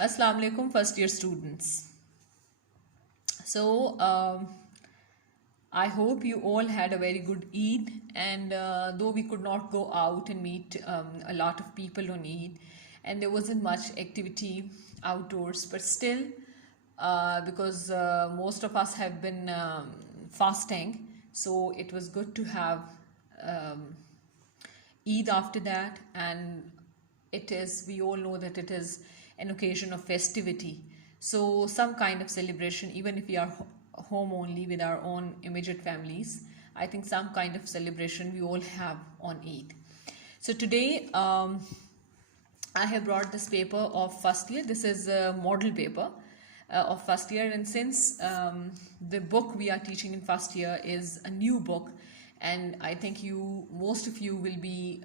Assalamu alaikum, first year students. So, I hope you all had a very good Eid, and though we could not go out and meet a lot of people on Eid, and there wasn't much activity outdoors, but still, because most of us have been fasting, so it was good to have um, Eid after that, and we all know that it is an occasion of festivity. So, some kind of celebration, even if we are home only with our own immediate families, I think some kind of celebration we all have on Eid. So, today I have brought this paper of first year. This is a model paper of first year, and since the book we are teaching in first year is a new book, and I think most of you will be,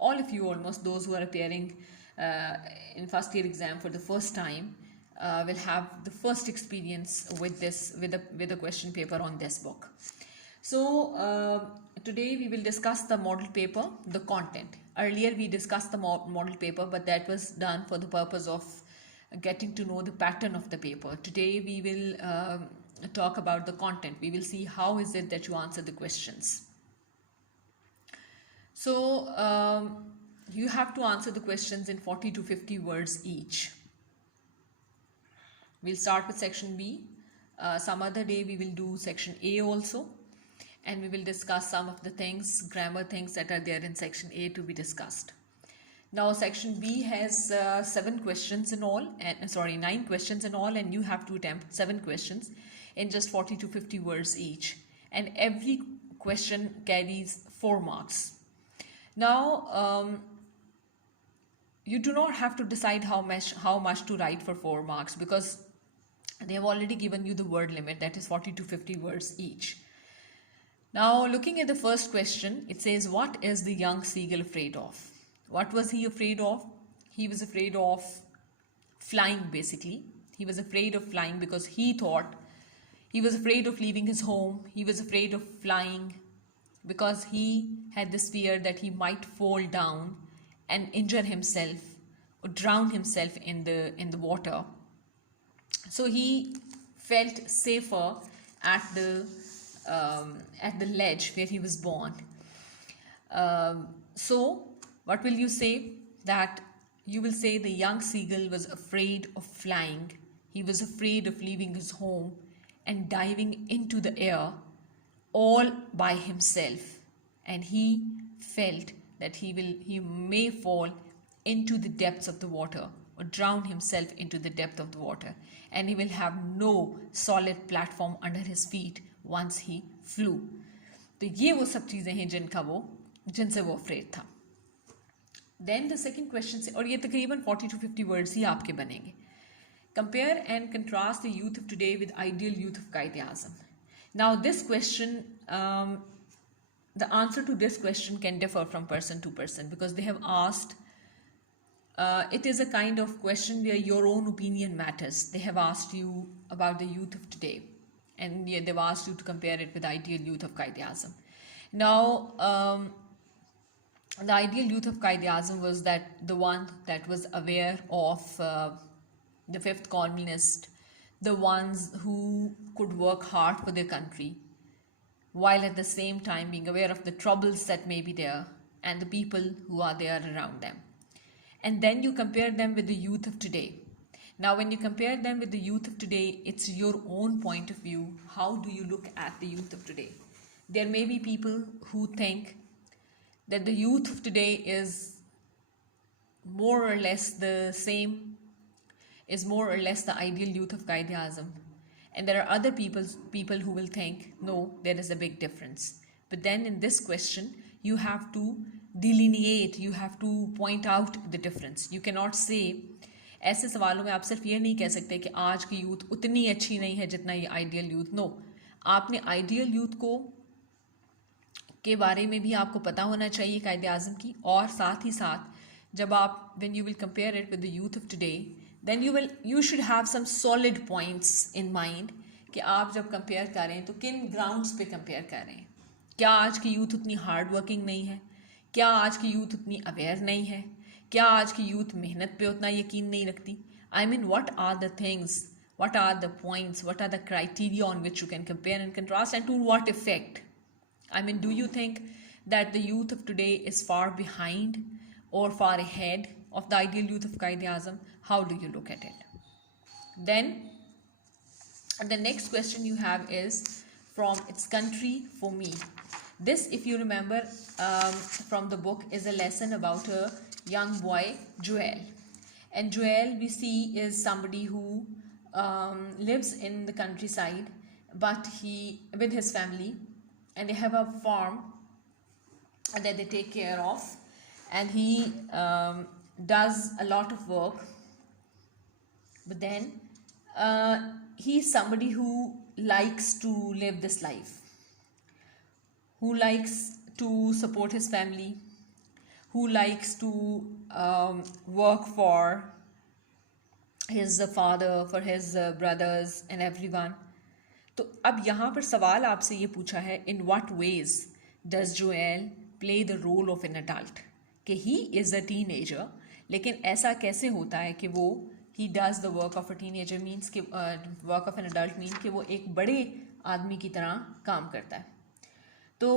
all of you almost, those who are appearing in first year exam for the first time, will have the first experience with this, with a question paper on this book. So today we will discuss the model paper, the content. Earlier we discussed the model paper, but that was done for the purpose of getting to know the pattern of the paper. Today we will talk about the content. We will see how is it that you answer the questions. So you have to answer the questions in 40 to 50 words each. We'll start with section B. Some other day we will do section A also, and we will discuss some of the things, grammar things that are there in section A to be discussed. Now section B has 9 questions in all, and you have to attempt 7 questions in just 40 to 50 words each, and every question carries 4 marks. Now you do not have to decide how much to write for 4 marks, because they have already given you the word limit, that is 40 to 50 words each. Now looking at the first question, it says, what is the young seagull afraid of? What was he afraid of? He was afraid of flying, basically. He was afraid of flying because he thought he was afraid of leaving his home. He was afraid of flying because he had this fear that he might fall down and injure himself or drown himself in the water. So he felt safer at the ledge where he was born. So what will you say? That you will say the young seagull was afraid of flying. He was afraid of leaving his home and diving into the air all by himself, and he felt that he may fall into the depths of the water or drown himself into the depth of the water, and he will have no solid platform under his feet once he flew. तो ये वो सब चीज़ें हैं जिनसे वो afraid था. Then the second question से, और ये तकरीबन 40 to 50 words ही आपके बनेंगे. Compare and contrast the youth of today with ideal youth of Quaid-e-Azam. Now this question, the answer to this question can differ from person to person, because they have asked, it is a kind of question where your own opinion matters. They have asked you about the youth of today, and they've asked you to compare it with the ideal youth of Quaid-e-Azam. Now, the ideal youth of Quaid-e-Azam was that the one that was aware of the fifth columnist, the ones who could work hard for their country, while at the same time being aware of the troubles that may be there and the people who are there around them. And then you compare them with the youth of today. Now, when you compare them with the youth of today, it's your own point of view. How do you look at the youth of today? There may be people who think that the youth of today is more or less the same, is more or less the ideal youth of Quaid-e-Azam. And there are other people who will think, no, there is a big difference. But then in this question, you have to delineate, you have to point out the difference. You cannot say, ऐसे सवालों में आप सिर्फ ये नहीं कह सकते कि आज की यूथ उतनी अच्छी नहीं है जितना ये आइडियल यूथ. नो, आपने आइडियल यूथ के बारे में भी आपको पता होना चाहिए Quaid-e-Azam की, और साथ ही साथ जब आप when you will compare it with the youth of today, then you should have some solid points in mind कि आप जब कंपेयर करें तो किन ग्राउंड्स पे कंपेयर करें. क्या आज की यूथ उतनी हार्ड वर्किंग नहीं है? क्या आज की यूथ उतनी अवेयर नहीं है? क्या आज की यूथ मेहनत पे उतना यकीन नहीं रखती? I mean, what are the things, what are the points, what are the criteria on which you can compare and contrast, and to what effect? I mean, do you think that the youth of today is far behind or far ahead of the ideal youth of Quaid-e-Azam? How do you look at it? Then the next question you have is from It's Country for Me. This, if you remember from the book, is a lesson about a young boy, Joel. And Joel, we see, is somebody who lives in the countryside, but he, with his family, and they have a farm that they take care of, and he does a lot of work. But then he's somebody who likes to live this life, who likes to support his family, who likes to work for his father, for his brothers and everyone. तो अब यहाँ पर सवाल आपसे ये पूछा है, in what ways does Joel play the role of an adult? कि he is a teenager, लेकिन ऐसा कैसे होता है कि वो he does the work of a teenager means कि work of an adult means कि वो एक बड़े आदमी की तरह काम करता है. तो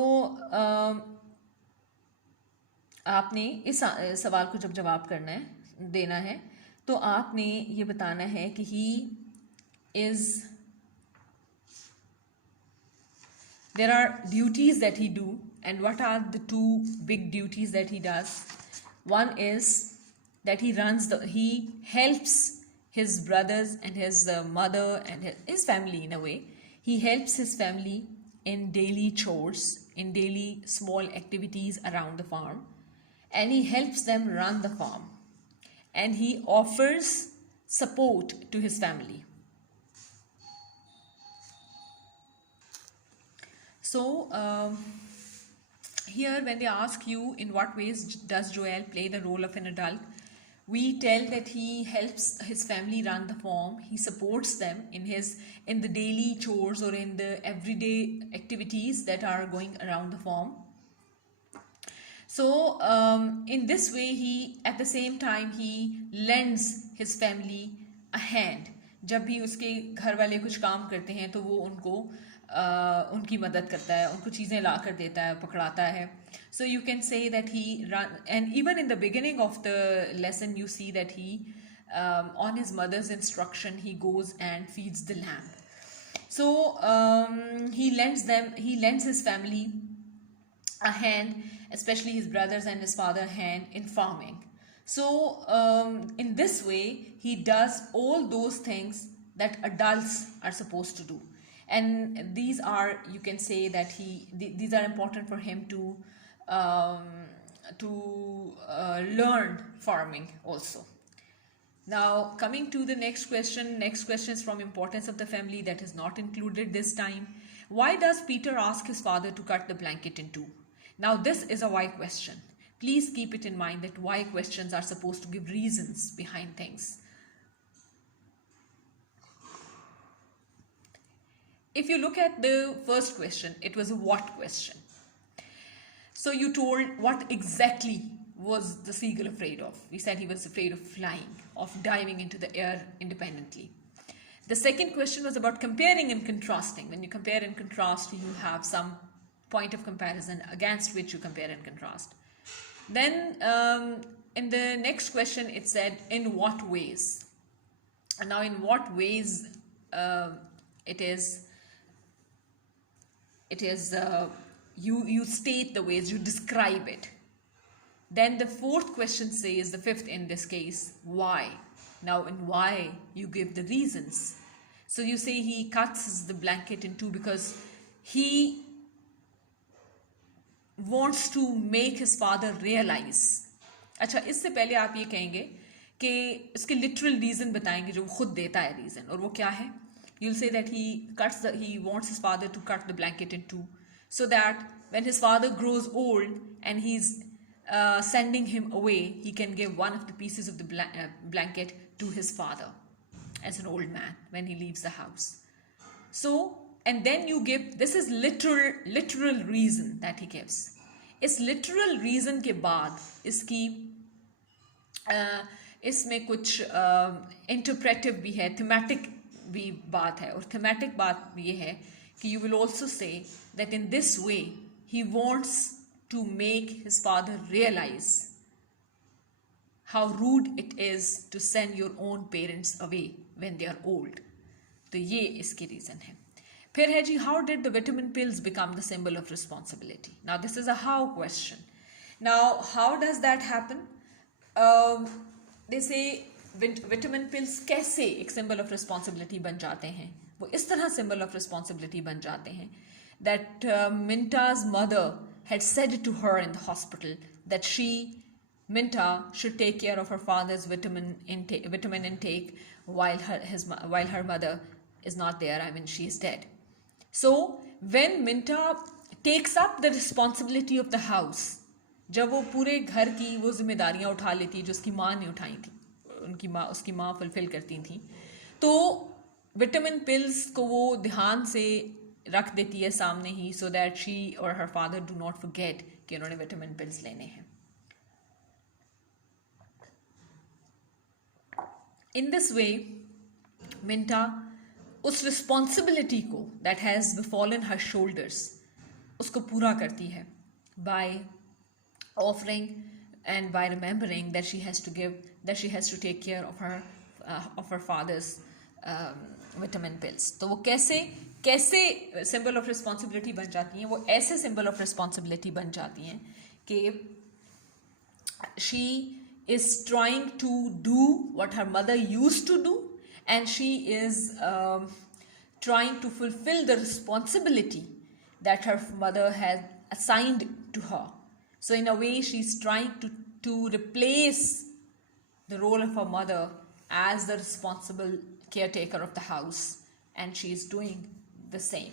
आपने इस सवाल को जब जवाब करना है, देना है, तो आपने ये बताना है कि he is, there are duties that he do, and what are the two big duties that he does? One is that he helps his brothers and his mother and his family in a way. He helps his family in daily chores, in daily small activities around the farm, and he helps them run the farm, and he offers support to his family. So here when they ask you in what ways does Joel play the role of an adult, we tell that he helps his family run the farm, he supports them in the daily chores or in the everyday activities that are going around the farm. So in this way he at the same time he lends his family a hand. जब भी उसके घर वाले कुछ काम करते हैं तो वो उनकी मदद करता है, उनको चीज़ें ला कर देता है, पकड़ाता है. So you can say that he run, and even in the beginning of the lesson you see that he on his mother's instruction he goes and feeds the lamb. So he lends his family a hand, especially his brothers and his father, a hand in farming. So in this way he does all those things that adults are supposed to do, and these are, you can say that these are important for him to learn farming also. Now coming to the next question is from Importance of the Family, that is not included this time. Why does Peter ask his father to cut the blanket in two? Now this is a why question. Please keep it in mind that why questions are supposed to give reasons behind things. If you look at the first question, it was a what question. So you told what exactly was the seagull afraid of. We said he was afraid of flying, of diving into the air independently. The second question was about comparing and contrasting. When you compare and contrast, you have some point of comparison against which you compare and contrast. Then in the next question it said in what ways. And now in what ways it is you state the ways, you describe it. Then the fourth question says, the fifth in this case, why. Now in why you give the reasons. So you say he cuts the blanket in two because he wants to make his father realize. अच्छा, इससे पहले आप ये कहेंगे कि इसके literal reason बताएंगे जो वो खुद देता है reason, और वो क्या है? You'll say that he wants his father to cut the blanket in two, so that when his father grows old and he's sending him away, he can give one of the pieces of the blanket to his father as an old man when he leaves the house. So, and then you give, this is literal reason that he gives. इस literal reason के बाद इसमें कुछ interpretive भी है, thematic भी बात है। और थीमेटिक बात ये है कि you will also say that in this way he wants to make his father realise how rude it is to send your own parents away when they are old. तो ये इसकी रीजन है। फिर है जी, how did the vitamin pills become the symbol of responsibility. Now this is a how question. Now how does that happen? जैसे vitamin pills कैसे एक सिंबल ऑफ रिस्पॉन्सिबिलिटी बन जाते हैं? वो इस तरह सिंबल ऑफ रिस्पॉन्सिबिलिटी बन जाते हैं that Minta's mother had said to her in the hospital that Minta should take care of her father's vitamin intake while her mother is not there. I mean, she is dead. So when Minta takes up the responsibility of the house, जब वो पूरे घर की वो जिम्मेदारियां उठा लेती जो उसकी माँ ने उठाई थी, उसकी माँ फुलफिल करती थी, तो विटामिन पिल्स को वो ध्यान से रख देती है सामने ही, so that she or her father do not forget कि उन्होंने विटामिन पिल्स लेने हैं। In this way, Minta उस रिस्पॉन्सिबिलिटी को that has befallen her shoulders उसको पूरा करती है by offering and by remembering that she has to take care of her father's vitamin pills. तो वो कैसे symbol of responsibility बन जाती हैं? वो ऐसे symbol of responsibility बन जाती हैं कि she is trying to do what her mother used to do, and she is trying to fulfill the responsibility that her mother had assigned to her. So in a way she's trying to replace the role of her mother as the responsible caretaker of the house, and she is doing the same.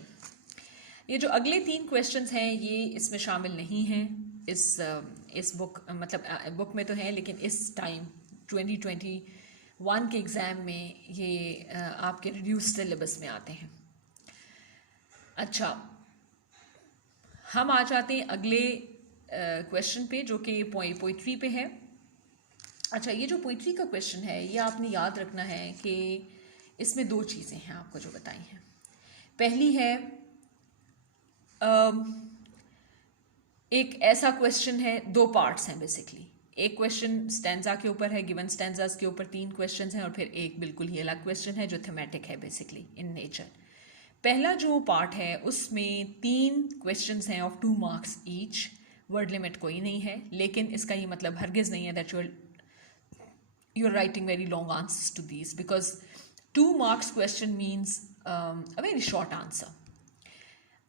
ये जो अगले 3 questions हैं ये इसमें शामिल नहीं हैं इस बुक, मतलब बुक में तो है लेकिन इस टाइम 2021 के एग्ज़ाम में ये आपके रिड्यूस सिलेबस में आते हैं। अच्छा, हम आ जाते हैं अगले क्वेश्चन पे जो कि पोइट्री पे है। अच्छा, ये जो पोइट्री का क्वेश्चन है ये आपने याद रखना है कि इसमें 2 चीज़ें हैं आपको जो बताई हैं। पहली है एक ऐसा क्वेश्चन है, 2 पार्ट्स हैं बेसिकली। एक क्वेश्चन स्टैंजा के ऊपर है, गिवन स्टैंजास के ऊपर 3 क्वेश्चंस हैं, और फिर एक बिल्कुल ही अलग क्वेश्चन है जो थीमेटिक है बेसिकली इन नेचर। पहला जो पार्ट है उसमें 3 क्वेश्चंस हैं of 2 marks each. Word limit कोई नहीं है, लेकिन इसका ये मतलब हरगिज़ नहीं है that you are writing very long answers to these, because 2 marks question means a very short answer.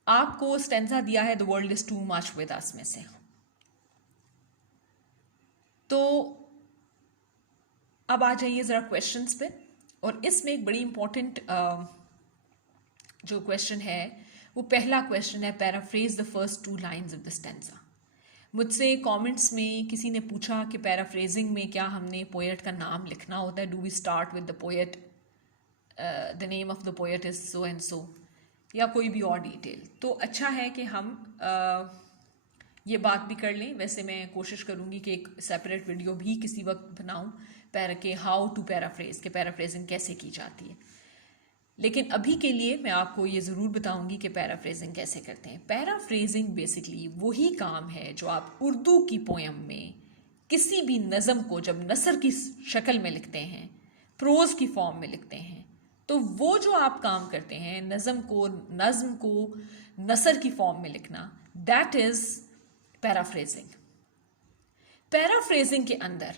आपको स्टेंजा दिया है the world is too much with us में से, तो अब आ जाइए जरा क्वेश्चंस पे। और इसमें एक बड़ी इंपॉर्टेंट जो क्वेश्चन है वो पहला क्वेश्चन है, paraphrase the first 2 lines of the stanza. मुझसे कमेंट्स में किसी ने पूछा कि पैराफ्रेजिंग में क्या हमने पोएट का नाम लिखना होता है? Do we start with the poet, the name of the poet is so and so, या कोई भी और डिटेल? तो अच्छा है कि हम ये बात भी कर लें। वैसे मैं कोशिश करूँगी कि एक सेपरेट वीडियो भी किसी वक्त बनाऊँ के हाउ टू पैराफ्रेज, के पैराफ्रेजिंग कैसे की जाती है। लेकिन अभी के लिए मैं आपको ये ज़रूर बताऊँगी कि पैराफ्रेजिंग कैसे करते हैं। पैराफ्रेजिंग बेसिकली वही काम है जो आप उर्दू की पोएम में किसी भी नज़म को जब नसर की शक्ल में लिखते हैं, प्रोज़ की फॉर्म में लिखते हैं, तो वो जो आप काम करते हैं नज़म को नसर की फॉर्म में लिखना, दैट इज़ पैराफ्रेजिंग। पैराफ्रेजिंग के अंदर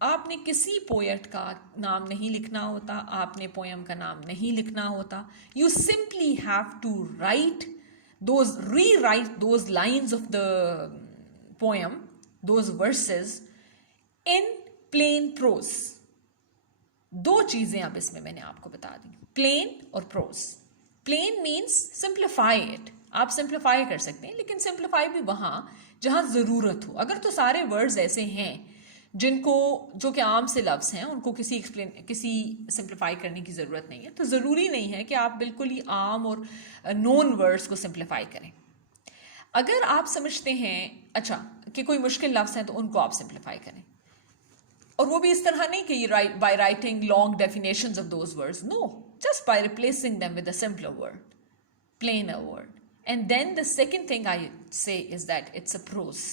आपने किसी पोएट का नाम नहीं लिखना होता, आपने पोएम का नाम नहीं लिखना होता। You simply have to rewrite those lines of the poem, those verses in plain prose. 2 चीज़ें अब इसमें मैंने आपको बता दी, प्लेन और prose. Plain means simplify it, आप सिंप्लीफाई कर सकते हैं, लेकिन सिंप्लीफाई भी वहाँ जहाँ ज़रूरत हो। अगर तो सारे वर्ड्स ऐसे हैं जो कि आम से लफ्ज़ हैं, उनको किसी सिंप्लीफाई करने की ज़रूरत नहीं है, तो ज़रूरी नहीं है कि आप बिल्कुल ही आम और नोन वर्ड्स को सिंप्लीफाई करें। अगर आप समझते हैं अच्छा कि कोई मुश्किल लफ्ज़ हैं तो उनको आप सिंप्लीफाई करें। और वो भी इस तरह नहीं कि by writing long definitions of those words, no, just by replacing them with a simpler word, plainer word. And then the second thing I say is that it's a prose.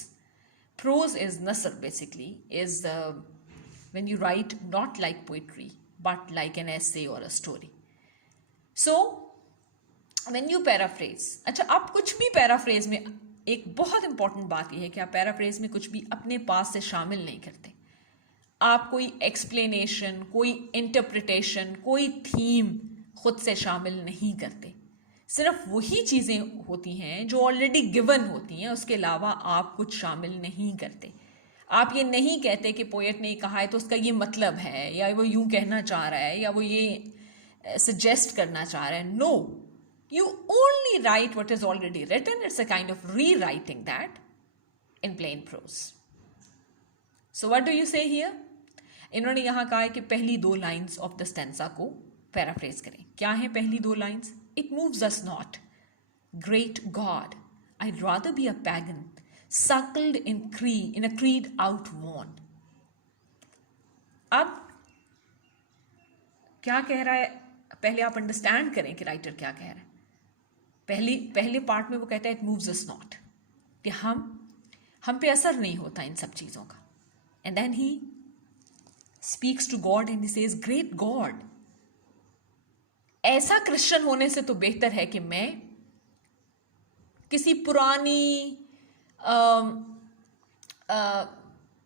Prose is nasr, basically, is when you write not like poetry, but like an essay or a story. So, when you paraphrase, अच्छा, आप कुछ भी paraphrase में, एक बहुत important बात यह है कि आप paraphrase में कुछ भी अपने पास से शामिल नहीं करते. आप कोई एक्सप्लेनेशन, कोई इंटरप्रिटेशन, कोई थीम खुद से शामिल नहीं करते. सिर्फ वही चीज़ें होती हैं जो ऑलरेडी गिवन होती हैं, उसके अलावा आप कुछ शामिल नहीं करते. आप ये नहीं कहते कि पोएट ने कहा है तो उसका ये मतलब है, या वो यूं कहना चाह रहा है, या वो ये सजेस्ट करना चाह रहा है. No, you only write what is already written. It's a kind of rewriting that in plain prose. So what do you say here? इन्होंने यहां कहा है कि पहली दो लाइंस ऑफ द स्टेंजा को पैराफ्रेज करें. क्या है पहली दो लाइंस? It moves us not, great God, I rather be a pagan, suckled in a creed outworn. अब क्या कह रहा है, पहले आप अंडरस्टैंड करें कि राइटर क्या कह रहा है. पहले पार्ट में वो कहता है इट मूव्स अस नॉट, कि हम पे असर नहीं होता इन सब चीजों का. And then he speaks to God and he says, great God, ऐसा क्रिश्चियन होने से तो बेहतर है कि मैं किसी पुरानी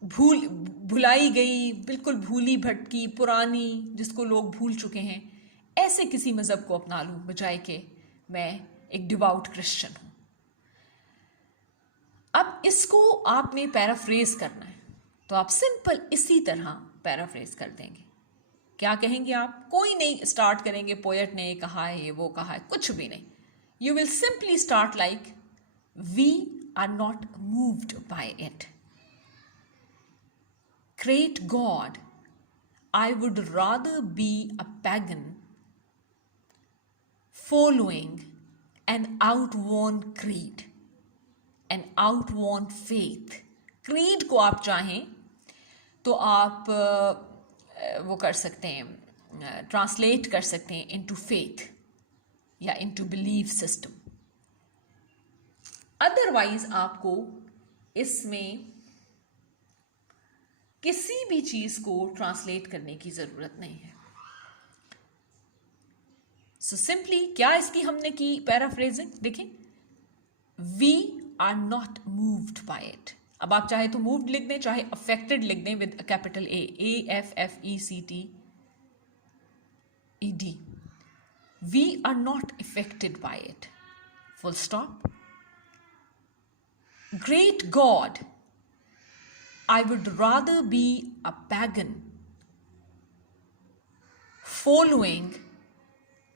भुलाई गई, बिल्कुल भूली भटकी पुरानी, जिसको लोग भूल चुके हैं, ऐसे किसी मजहब को अपना लूं बजाय के मैं एक डिवाउट क्रिश्चियन हूं. अब इसको आपने पैराफ्रेज करना है, तो आप सिंपल इसी तरह पैराफ्रेज कर देंगे. क्या कहेंगे आप? कोई नहीं स्टार्ट करेंगे पोएट ने कहा है, ये वो कहा है, कुछ भी नहीं. You will simply start like, we are not moved by it. Great God, I would rather be a pagan following an outworn creed, an outworn faith. Creed को आप चाहें तो आप वो कर सकते हैं, ट्रांसलेट कर सकते हैं into faith या into belief system. अदरवाइज आपको इसमें किसी भी चीज को ट्रांसलेट करने की जरूरत नहीं है. सो सिंपली क्या इसकी हमने की पैराफ्रेजिंग, देखें, we are not moved by it. अब आप चाहे तो मूव्ड लिख दें, चाहे अफेक्टेड लिख दें with capital AFFECTED. We are not affected by it, full stop. Great God, I would rather be a pagan following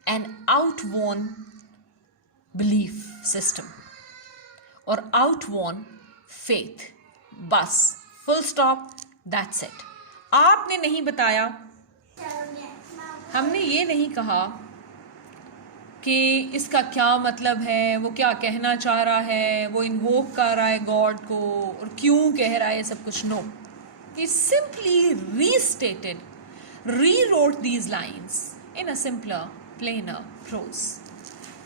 an outworn belief system or outworn faith. बस, full stop, that's it. आपने नहीं बताया, हमने ये नहीं कहा कि इसका क्या मतलब है, वो क्या कहना चाह रहा है, वो इन्वोक कर रहा है गॉड को और क्यों कह रहा है सब कुछ. No, he simply restated, rewrote these lines in a simpler, plainer prose.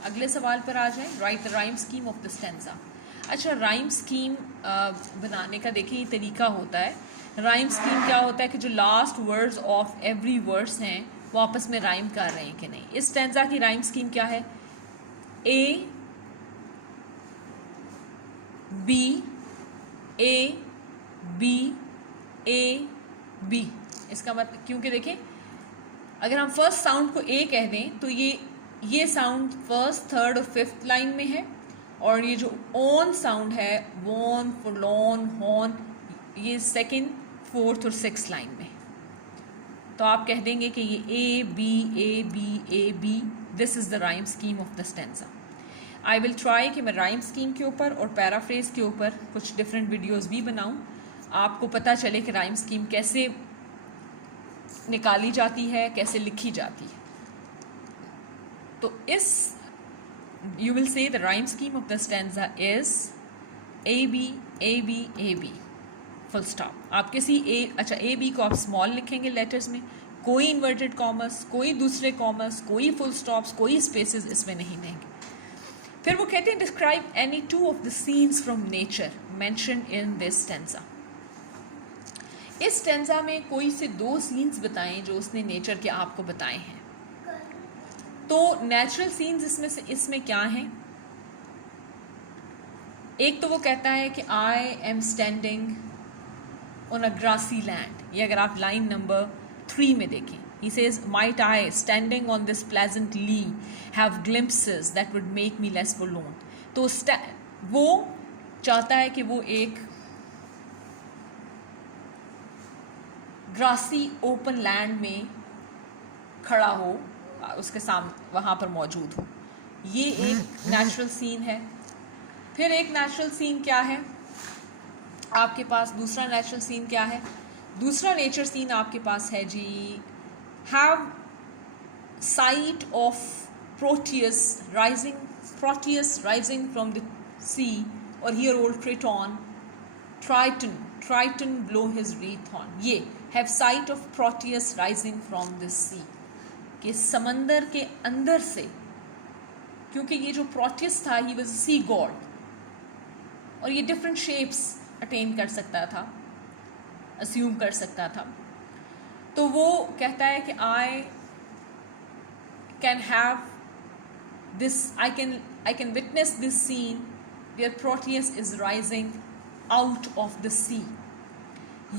अगले सवाल पर आ जाए. Right the rhyme scheme of the stanza. अच्छा, राइम स्कीम बनाने का देखिए ये तरीका होता है. राइम स्कीम क्या होता है कि जो last words of every verse हैं वो आपस में राइम कर रहे हैं कि नहीं. इस स्टेंजा की राइम स्कीम क्या है? A B A B A B. इसका मतलब, क्योंकि देखें अगर हम फर्स्ट साउंड को ए कह दें तो ये साउंड फर्स्ट, थर्ड और फिफ्थ लाइन में है, और ये जो ऑन साउंड है, वॉन, फॉलोन, हॉन, ये सेकेंड, फोर्थ और सिक्स लाइन में. तो आप कह देंगे कि ये A B A B A B, this is the rhyme scheme of the stanza. I will try कि मैं राइम स्कीम के ऊपर और पैराफ्रेज के ऊपर कुछ डिफरेंट वीडियोस भी बनाऊं, आपको पता चले कि राइम स्कीम कैसे निकाली जाती है, कैसे लिखी जाती है. तो इस you will say the rhyme scheme of the stanza is A B A B A B. Full stop. आप किसी ए बी को आप स्मॉल लिखेंगे लेटर्स में, कोई इन्वर्टेड कॉमर्स, कोई दूसरे कॉमर्स, कोई फुल स्टॉप्स, कोई स्पेसेस इसमें नहीं देंगे. फिर वो कहते हैं describe any two of the scenes from nature mentioned in this stanza. इस स्टेंजा में कोई से 2 सीन्स बताएं जो उसने नेचर के आपको बताए हैं. तो नेचुरल सीन्स इसमें क्या हैं? एक तो वो कहता है कि I am standing on a grassy land. ये अगर आप लाइन नंबर 3 में देखें, he says might I standing on this pleasant lea have glimpses that would make me less forlorn. तो वो चाहता है कि वो एक ग्रासी ओपन लैंड में खड़ा हो, उसके सामने वहाँ पर मौजूद हो. ये एक नेचुरल सीन है. फिर एक नेचुरल सीन क्या है आपके पास? दूसरा नेचुरल सीन क्या है? दूसरा नेचर सीन आपके पास है जी, have sight of Proteus rising from the sea, और hear old Cretan Triton blow his wreath on. ये have sight of Proteus rising from the sea, कि समंदर के अंदर से, क्योंकि ये जो प्रोटियस था ही वाज सी गॉड, और ये डिफरेंट शेप्स अटेन कर सकता था, अस्यूम कर सकता था. तो वो कहता है कि I can have this, I can witness this scene where Proteus is rising out of the sea.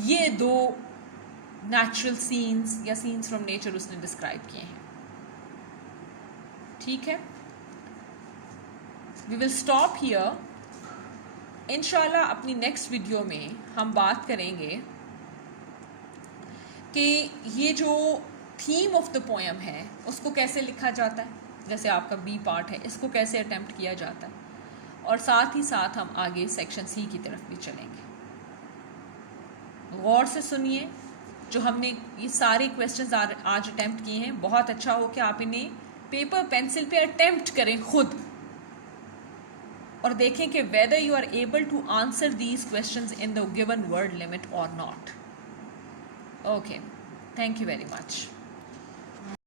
ये 2 नेचुरल सीन्स या सीन्स फ्रॉम नेचर उसने डिस्क्राइब किए हैं. ठीक है, वी विल स्टॉप हियर. इंशाल्लाह अपनी नेक्स्ट वीडियो में हम बात करेंगे कि ये जो थीम ऑफ द पोएम है उसको कैसे लिखा जाता है, जैसे आपका बी पार्ट है, इसको कैसे अटेम्प्ट किया जाता है, और साथ ही साथ हम आगे सेक्शन सी की तरफ भी चलेंगे. गौर से सुनिए, जो हमने ये सारे क्वेश्चंस आज अटेम्प्ट किए हैं, बहुत अच्छा हो कि आप इन्हें पेपर पेंसिल पे अटेम्प्ट करें खुद, और देखें कि whether you are able to answer these questions in the given word limit or not. Okay, thank you very much.